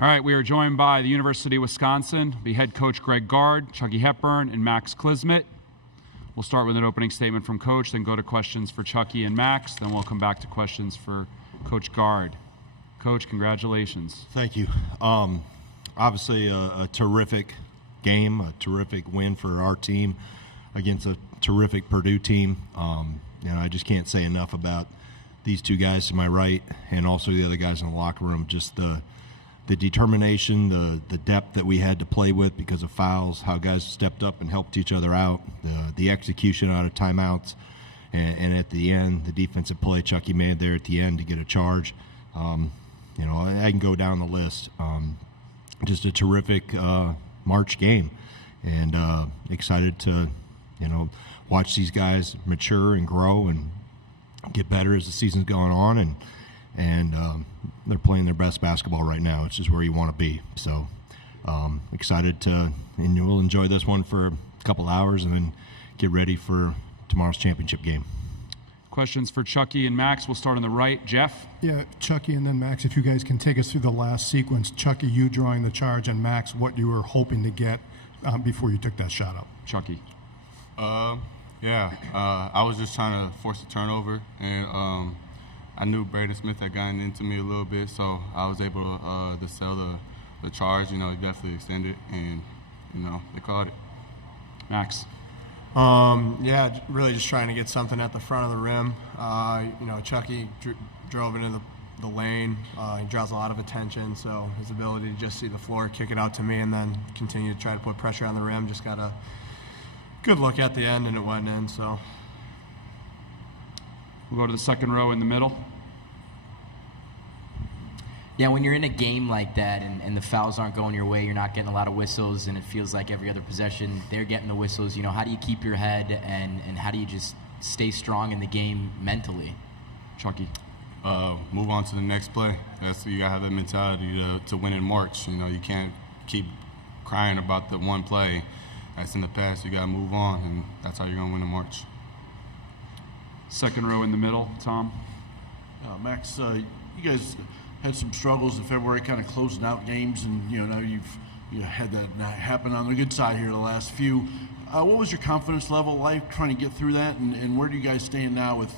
All right, we are joined by the University of Wisconsin, the head coach Gard, Chucky Hepburn, and Max Klesmit. We'll start with an opening statement from Coach, then go to questions for Chucky and Max, then we'll come back to questions for Coach Gard. Coach, congratulations. Thank you. Obviously a terrific game, a terrific win for our team against a terrific Purdue team. I just can't say enough about these two guys to my right and also the other guys in the locker room. Just the determination, the depth that we had to play with because of fouls, how guys stepped up and helped each other out, the execution out of timeouts, and at the end, the defensive play Chucky made there at the end to get a charge. I can go down the list. Just a terrific March game, and excited to, watch these guys mature and grow and get better as the season's going on, and they're playing their best basketball right now. It's just where you want to be. So excited to, and we'll enjoy this one for a couple hours and then get ready for tomorrow's championship game. Questions for Chucky and Max. We'll start on the right. Jeff? Yeah, Chucky and then Max, if you guys can take us through the last sequence. Chucky, you drawing the charge, and Max, what you were hoping to get before you took that shot up. Chucky? I was just trying to force a turnover, and I knew Braden Smith had gotten into me a little bit, so I was able to sell the charge. He definitely extended, and they caught it. Max? Really just trying to get something at the front of the rim. Chucky drove into the lane. He draws a lot of attention, so his ability to just see the floor, kick it out to me, and then continue to try to put pressure on the rim. Just got a good look at the end, and it went in. So we'll go to the second row in the middle. Yeah, when you're in a game like that and the fouls aren't going your way, you're not getting a lot of whistles, and it feels like every other possession they're getting the whistles. How do you keep your head and how do you just stay strong in the game mentally? Chucky? Move on to the next play. You gotta have that mentality to win in March. You can't keep crying about the one play that's in the past. You gotta move on, and that's how you're gonna win in March. Second row in the middle. Tom? Max, you guys had some struggles in February, kind of closing out games, and now you've had that happen on the good side here the last few. What was your confidence level like trying to get through that, and where do you guys stand now with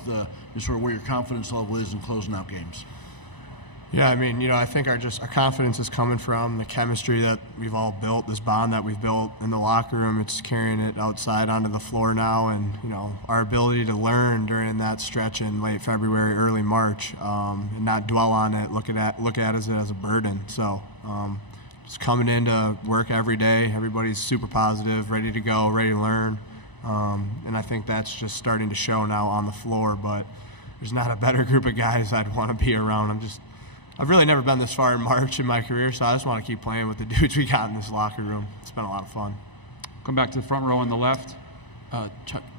sort of where your confidence level is in closing out games? Yeah, I think our confidence is coming from the chemistry that we've all built, this bond that we've built in the locker room. It's carrying it outside onto the floor now, and our ability to learn during that stretch in late February, early March, and not dwell on it, look at it as a burden. So just coming into work every day, everybody's super positive, ready to go, ready to learn, and I think that's just starting to show now on the floor. But there's not a better group of guys I'd want to be around. I've really never been this far in March in my career, so I just want to keep playing with the dudes we got in this locker room. It's been a lot of fun. Come back to the front row on the left.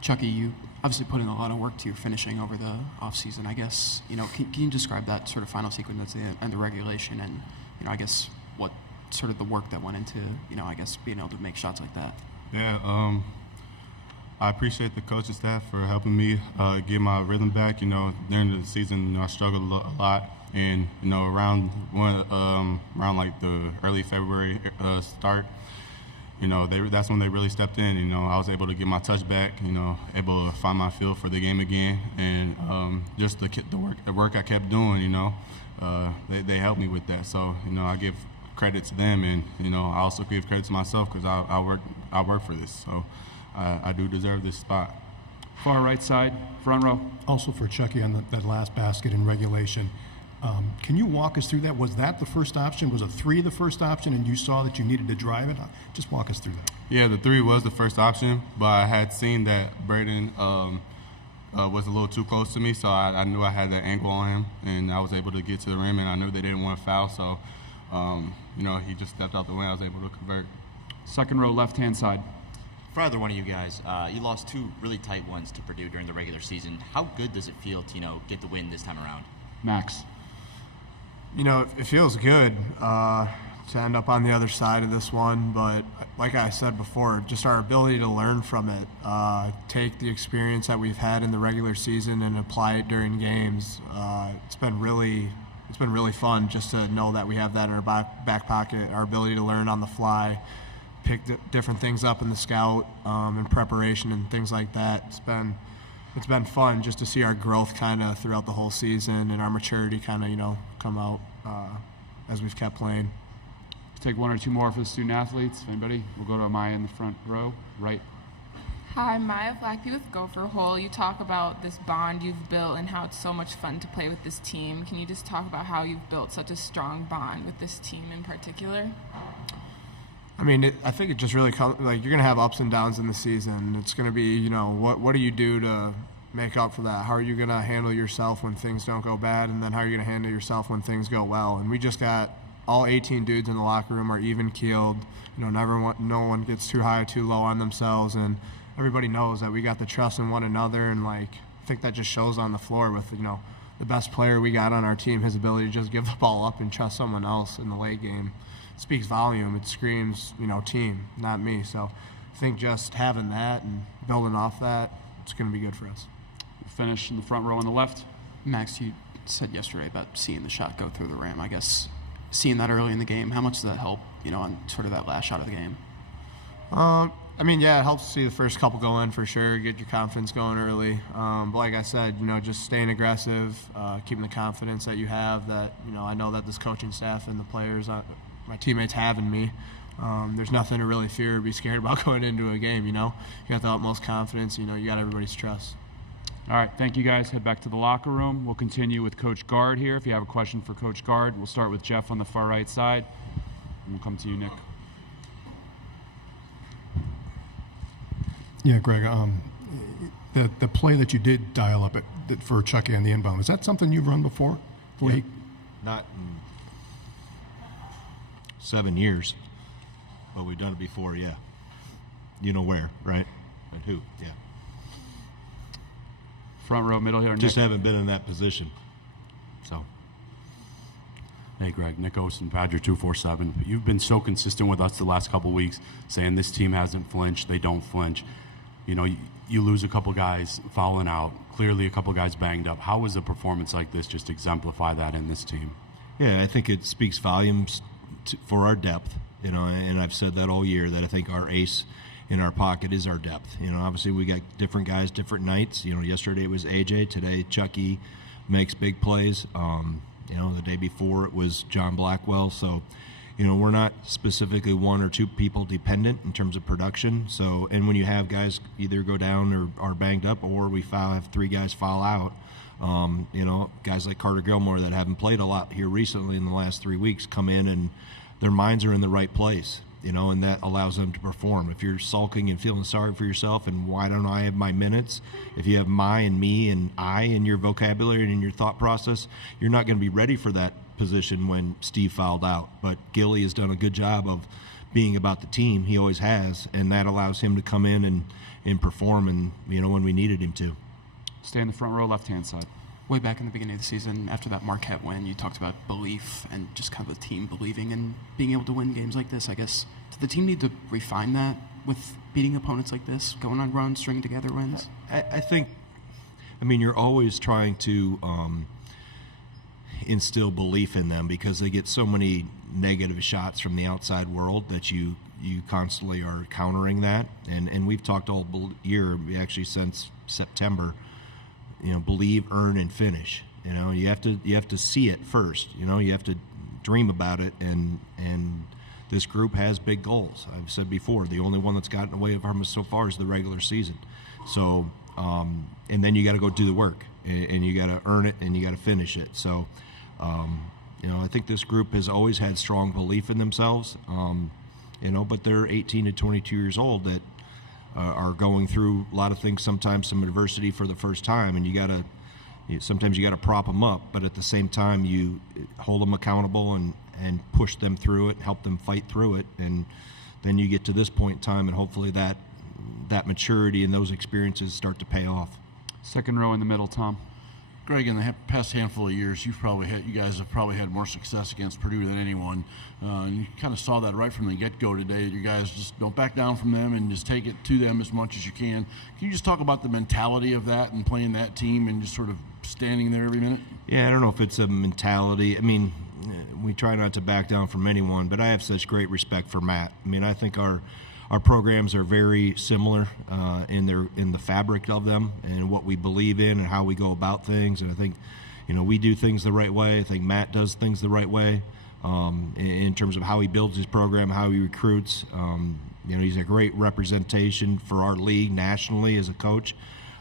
Chucky, you obviously put in a lot of work to your finishing over the offseason. I guess, can you describe that sort of final sequence and the regulation and, I guess what sort of the work that went into, being able to make shots like that? Yeah, I appreciate the coaching staff for helping me get my rhythm back. During the season, I struggled a lot. And around like the early February start, that's when they really stepped in. I was able to get my touch back. Able to find my feel for the game again, and just the work I kept doing. They helped me with that. So I give credit to them, and I also give credit to myself because I work for this. So I do deserve this spot. Far right side, front row. Also for Chucky on that last basket in regulation. Can you walk us through that? Was that the first option? Was a three the first option, and you saw that you needed to drive it? Just walk us through that. Yeah, the three was the first option, but I had seen that Braden was a little too close to me, so I knew I had that angle on him, and I was able to get to the rim, and I knew they didn't want to foul, so he just stepped out the way. I was able to convert. Second row, left-hand side. For either one of you guys, you lost two really tight ones to Purdue during the regular season. How good does it feel to get the win this time around? Max? It feels good to end up on the other side of this one, but like I said before, just our ability to learn from it, take the experience that we've had in the regular season and apply it during games. It's it's been really fun just to know that we have that in our back pocket, our ability to learn on the fly, pick different things up in the scout, in preparation and things like that. It's been fun just to see our growth kind of throughout the whole season and our maturity kind of, come out as we've kept playing. Take one or two more for the student athletes. If anybody, we'll go to Amaya in the front row, right. Hi, Maya Flackby with Gopher Hole. You talk about this bond you've built and how it's so much fun to play with this team. Can you just talk about how you've built such a strong bond with this team in particular? I mean, I think it just really comes, like, you're going to have ups and downs in the season. It's going to be, what do you do to make up for that? How are you going to handle yourself when things don't go bad? And then how are you going to handle yourself when things go well? And we just got all 18 dudes in the locker room are even keeled. No one gets too high or too low on themselves. And everybody knows that we got the trust in one another. And, I think that just shows on the floor with, the best player we got on our team, his ability to just give the ball up and trust someone else in the late game. Speaks volume. It screams, team, not me. So I think just having that and building off that, it's going to be good for us. We'll finish in the front row on the left. Max, you said yesterday about seeing the shot go through the rim. I guess seeing that early in the game, how much does that help, on sort of that last shot of the game? It helps to see the first couple go in for sure, get your confidence going early. But like I said, just staying aggressive, keeping the confidence that you have that, I know that this coaching staff and the players, my teammates have in me. There's nothing to really fear or be scared about going into a game, You got the utmost confidence, you got everybody's trust. All right, thank you guys. Head back to the locker room. We'll continue with Coach Gard here. If you have a question for Coach Gard, we'll start with Jeff on the far right side, and we'll come to you, Nick. Yeah, Greg, the play that you did dial up for Chucky on the inbound, is that something you've run before? Yeah. Not in 7 years, but we've done it before, yeah. You know where, right? And who, yeah. Front row, middle here, Just Nick. haven't been in that position, so. Hey, Greg, Nick Osten, Badger 247. You've been so consistent with us the last couple of weeks, saying this team hasn't flinched, they don't flinch. You lose a couple guys fouling out, clearly a couple guys banged up. How was a performance like this just exemplify that in this team? Yeah, I think it speaks volumes for our depth, and I've said that all year, that I think our ace in our pocket is our depth. Obviously we got different guys, different nights. Yesterday it was AJ, today Chucky makes big plays. The day before it was John Blackwell. So, we're not specifically one or two people dependent in terms of production. So, and when you have guys either go down or are banged up, or we have three guys foul out, guys like Carter Gilmore that haven't played a lot here recently in the last 3 weeks come in and their minds are in the right place. And that allows them to perform. If you're sulking and feeling sorry for yourself and why don't I have my minutes, if you have my and me and I in your vocabulary and in your thought process, you're not going to be ready for that position when Steve fouled out. But Gilly has done a good job of being about the team. He always has, and that allows him to come in and perform and, when we needed him to. Stay in the front row, left-hand side. Way back in the beginning of the season, after that Marquette win, you talked about belief and just kind of the team believing and being able to win games like this. I guess, does the team need to refine that with beating opponents like this, going on runs, stringing together wins? I think, you're always trying to instill belief in them because they get so many negative shots from the outside world that you constantly are countering that. And we've talked all year, actually since September, believe, earn, and finish. You have to see it first. You have to dream about it. And this group has big goals. I've said before, the only one that's gotten away from us so far is the regular season. So, and then you got to go do the work, and you got to earn it, and you got to finish it. So, I think this group has always had strong belief in themselves. But they're 18 to 22 years old that are going through a lot of things, sometimes some adversity for the first time, and sometimes you got to prop them up, but at the same time you hold them accountable and push them through it, help them fight through it, and then you get to this point in time, and hopefully that maturity and those experiences start to pay off. Second row in the middle, Tom. Greg, in the past handful of years, you guys have probably had more success against Purdue than anyone. And you kind of saw that right from the get-go today. You guys just don't back down from them and just take it to them as much as you can. Can you just talk about the mentality of that and playing that team and just sort of standing there every minute? Yeah, I don't know if it's a mentality. I mean, we try not to back down from anyone, but I have such great respect for Matt. I mean, I think our programs are very similar in the fabric of them and what we believe in and how we go about things. And I think, we do things the right way. I think Matt does things the right way in terms of how he builds his program, how he recruits. He's a great representation for our league nationally as a coach.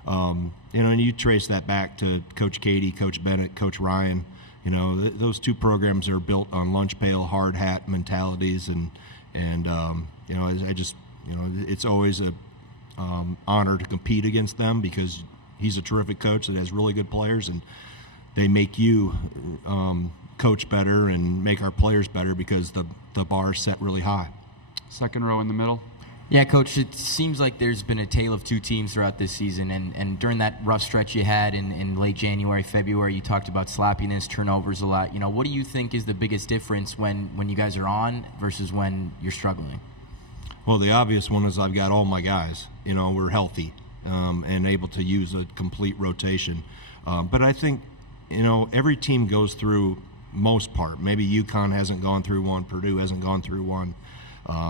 And you trace that back to Coach Katie, Coach Bennett, Coach Ryan. Those two programs are built on lunch pail, hard hat mentalities, and I just, it's always a honor to compete against them because he's a terrific coach that has really good players, and they make you coach better and make our players better because the bar is set really high. Second row in the middle. Yeah, Coach, it seems like there's been a tale of two teams throughout this season, and during that rough stretch you had in late January, February, you talked about sloppiness, turnovers a lot. What do you think is the biggest difference when you guys are on versus when you're struggling? Well, the obvious one is I've got all my guys. We're healthy and able to use a complete rotation. But I think, every team goes through most part. Maybe UConn hasn't gone through one. Purdue hasn't gone through one.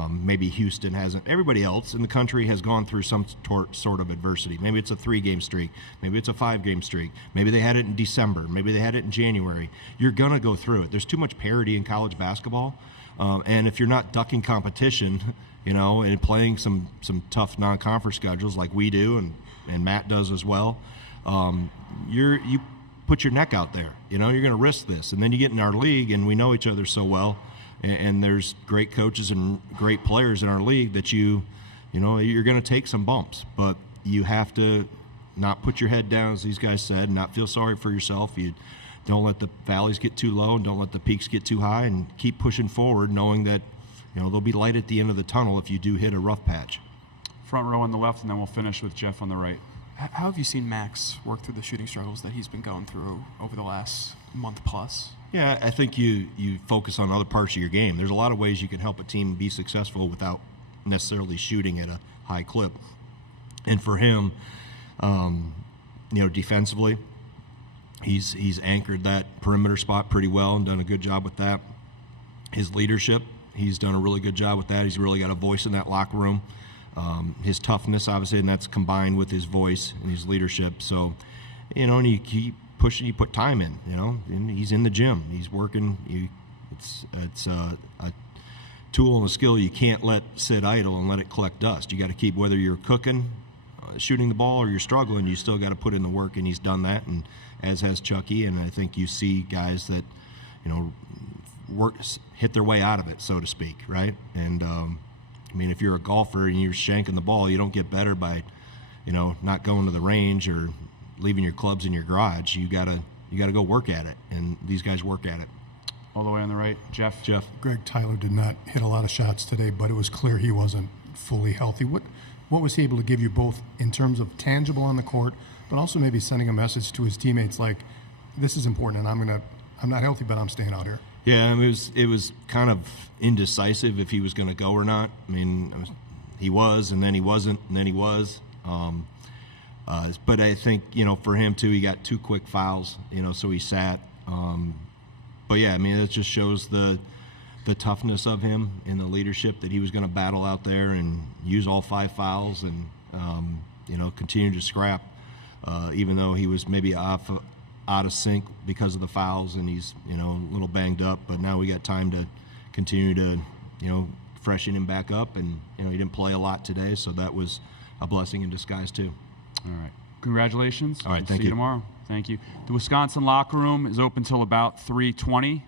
Maybe Houston hasn't. Everybody else in the country has gone through some sort of adversity. Maybe it's a 3-game streak. Maybe it's a 5-game streak. Maybe they had it in December. Maybe they had it in January. You're going to go through it. There's too much parity in college basketball. And if you're not ducking competition, and playing some tough non-conference schedules like we do and Matt does as well, you put your neck out there. You're going to risk this. And then you get in our league, and we know each other so well. And there's great coaches and great players in our league that you're going to take some bumps, but you have to not put your head down, as these guys said, not feel sorry for yourself. You don't let the valleys get too low and don't let the peaks get too high, and keep pushing forward, knowing that there'll be light at the end of the tunnel if you do hit a rough patch. Front row on the left, and then we'll finish with Jeff on the right. How have you seen Max work through the shooting struggles that he's been going through over the last month plus? Yeah, I think you focus on other parts of your game. There's a lot of ways you can help a team be successful without necessarily shooting at a high clip. And for him, defensively, he's anchored that perimeter spot pretty well and done a good job with that. His leadership, he's done a really good job with that. He's really got a voice in that locker room. His toughness, obviously, and that's combined with his voice and his leadership. So, and you keep pushing, you put time in, and he's in the gym. He's working. It's a tool and a skill you can't let sit idle and let it collect dust. You got to keep, whether you're cooking, shooting the ball, or you're struggling, you still got to put in the work, and he's done that, and as has Chucky. And I think you see guys that, hit their way out of it, so to speak, right? And if you're a golfer and you're shanking the ball, you don't get better by, not going to the range or leaving your clubs in your garage. You gotta go work at it, and these guys work at it. All the way on the right, Jeff. Greg, Tyler did not hit a lot of shots today, but it was clear he wasn't fully healthy. What was he able to give you both in terms of tangible on the court, but also maybe sending a message to his teammates like, this is important, and I'm not healthy, but I'm staying out here? Yeah, it was kind of indecisive if he was going to go or not. He was, and then he wasn't, and then he was. But I think, for him too, he got 2 quick fouls, so he sat. But yeah, it just shows the toughness of him and the leadership that he was going to battle out there and use all 5 fouls and, continue to scrap, even though he was maybe out of sync because of the fouls and he's, a little banged up. But now we got time to continue to, freshen him back up. And, he didn't play a lot today, so that was a blessing in disguise too. All right. Congratulations. All right, We'll thank see you you tomorrow. Thank you. The Wisconsin locker room is open till about 3:20.